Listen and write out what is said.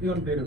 Yo entero.